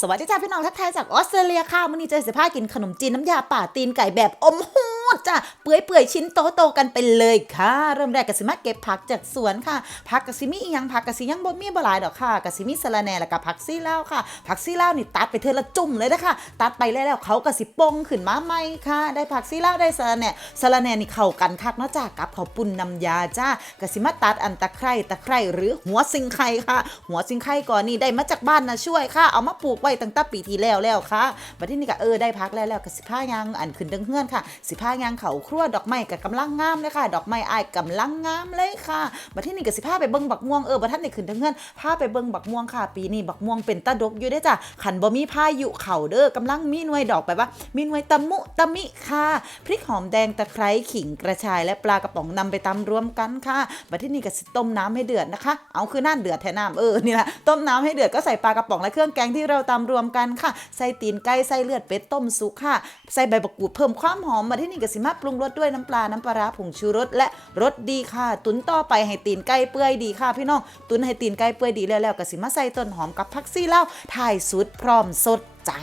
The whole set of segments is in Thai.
สวัสดีจ้าพี่น้องทักทายจากออสเตรเลียค่ะมื่อนี้เจอสิพากินขนมจีนน้ำยาป่าตีนไก่แบบอมหูดจ้าเปื่อยเปื่อยๆชิ้นโตโตๆกันไปเลยค่ะ เริ่มแรกกสิมาเก็บผักจากสวนค่ะผักกสิมีอีหยังผักกสิยังบ่มีบ่หลายดอกค่ะกสิมีสะระแหน่แล้วก็ผักซี่ลาค่ะ ผักซี่ลานี่ตัดไปเทอละจุ่มเลยนะคะตัดไปแล้วเขากสิปงขึ้นมาใหม่ค่ะ ได้ผักซี่ลาได้สะระแหน่สะระแหน่นี่เข้ากันคักนะจ้ากับข้าวปุ้นน้ำยาจ้ากสิมาตัดอันตะไคร้ตะไคร้หรือหัวซิงไคค่ะ หัวซิงไคก่อนนี่ได้มาจากบ้านนะช่วยค่ะ เอามาปลูกไว้ตั้งแต่ปีที่แล้วแล้วค่ะบัดนี้นี่ก็เออได้พักแล้วแล้วก็สิผ้ายางอันขึ้นดังเฮือนค่ะ สิผ้ายางเขาครัวดอกไม้กับกำลังงามเลยค่ะ ดอกไม้อายกำลังงามเลยค่ะบัดที่นี่ก็สิผ้าไปเบิ่งบักม่วงเออบัดท่านในขึ้นเดังเฮือนพาไปเบิ่งบักม่วงค่ะ ปีนี้บักม่วงเป็นตาดกอยู่ได้จ้ะขันบ่มีพาอยุเข่าเด้อกำลังมีหน่วยดอกไปว่า มีหน่วยตะมุตะมิค่ะพริกหอมแดงตะไคร้ขิงกระชายและปลากระป๋องนำไปตำรวมกันค่ะบัดที่นี่ก็สิต้มน้ำให้เดือดนะคะ เอาคือน่านเดือดแทนน้ำเออนี่แหละต้มน้ำให้เดือดก็ใส่ปลากระป๋องและเครื่องแกงที่เราตำรวมกันค่ะใส่ตีนไก่ใส่เลือดเป็ดต้มสุกค่ะ ใส่ใบบักกูดเพิ่มความหอมมาที่นี่กสิมาปรุงรสด้วยน้ำปลา น้ำปลาร้าผงชูรสและรสดีค่ะ ตุนต่อไปให้ตีนไก่เปื่อยดีค่ะ พี่น้อง ตุนให้ตีนไก่เปื่อยดีแล้วแล้วก็สิมาใส่ต้นหอมกับผักซี่เล่าถ่ายสุดพร้อมสดจ้า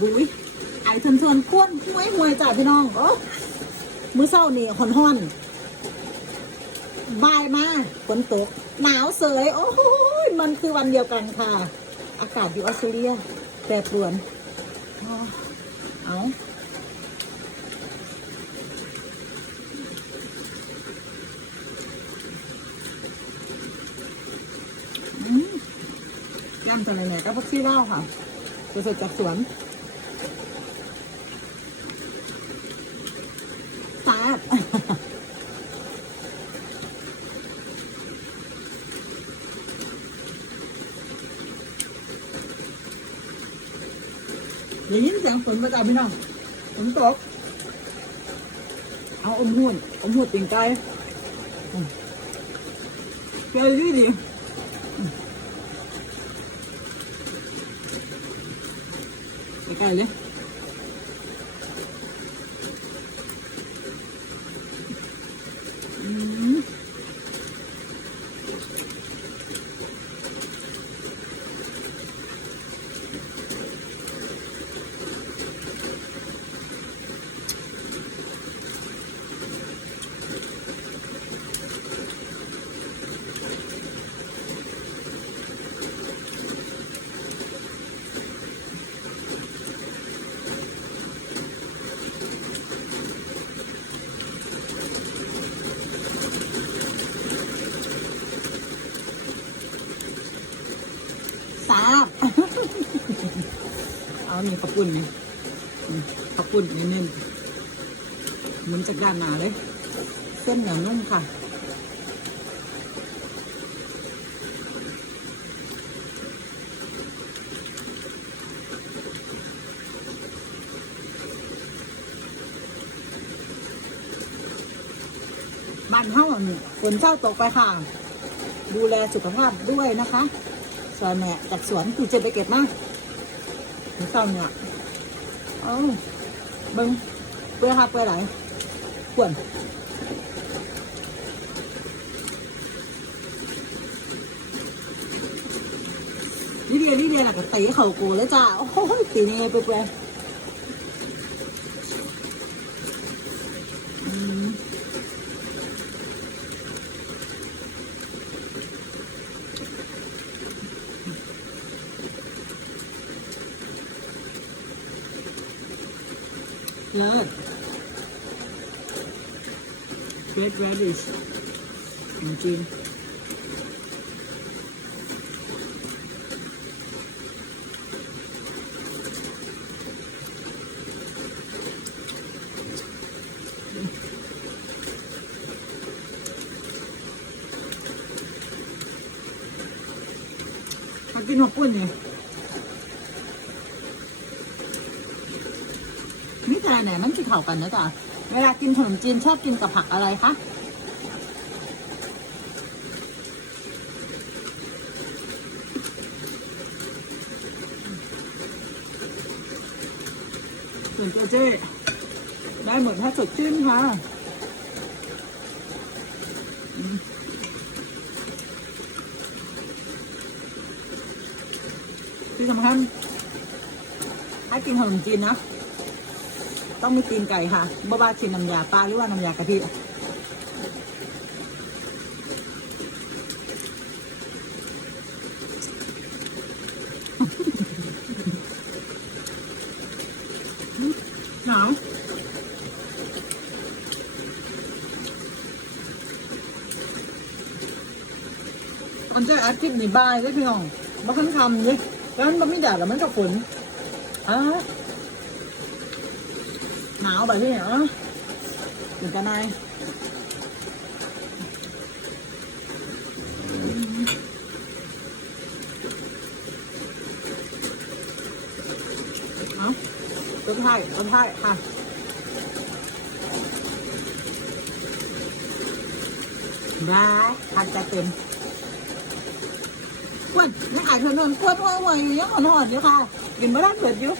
บุ้ยไอเทินเทินพ่วนห้วยห้วยจ้าพี่น้องโอ้มื้อเช้านี่หอนหอนๆบ่ายมาฝนตก หนาวเสย โอ้ยมันคือวันเดียวกันค่ะ อากาศอยู่ออสเตรเลียแปรปรวน เอาอืมยำอะไรเนี่ยก็พักซี่เล่าวค่ะสดๆจากสวนแซ่บ ได้ยินเสียงฝนประจำพี่น้องฝนตก เอาอมหุ่นอมหุ่นติ่งไก่เกลือดีดีอืมไปไก่เลยาเอานี่ขอบคุณนี่ขอบคุณนิดนึงหมุนจากด้านหนาเลย เส้นเหนียวนุ่มค่ะบ้านเฮาฝนเจ้าตกไปค่ะ ดูแลสุขภาพด้วยนะคะ ซอยแม่จากสวนคือจะไปเก็บมาหนูเศร้าเนี่ยเอ้าเบิ้งเปื่อยค่ะเปื่อยไหลขวนลิเดียลิเดียหลักตีเข่าโกแล้วจ้า โอ้โหตีนี่ไงเปื่อย เลิศ red radish ขนมจีน มากินหัวปุ้นเนี่ยนี่นไหนมันจะเข้ากันนะจ๊ะเวลากินขนมจีนชอบกินกับผักอะไรคะส่วนตัวเจ๊ได้หมดถ้าสดชื่นค่ะอืมที่สำคัญให้กินขนมจีนนะ ต้องมีตีนไก่ค่ะบ่ว่าชินน้ำยาปลาหรือว่าน้ำยากะทิหนาวตอนเจะอาทิตย์นี่บายเลยพี่น้องบ่ทันคำเลยแล้วมันบ่มีแดดแล้วมันก็ฝนอ้า หนาวแบบนี้เหรอถึงกันนายเอาต้นไผ่ต้นไผ่ค่ะได้ผัดจะเต็มกวนไม่ขายถนนกวนหัวหัวอยู่ยังหอนหอดอยู่ค่ะกินไม่ได้เกิดอยู่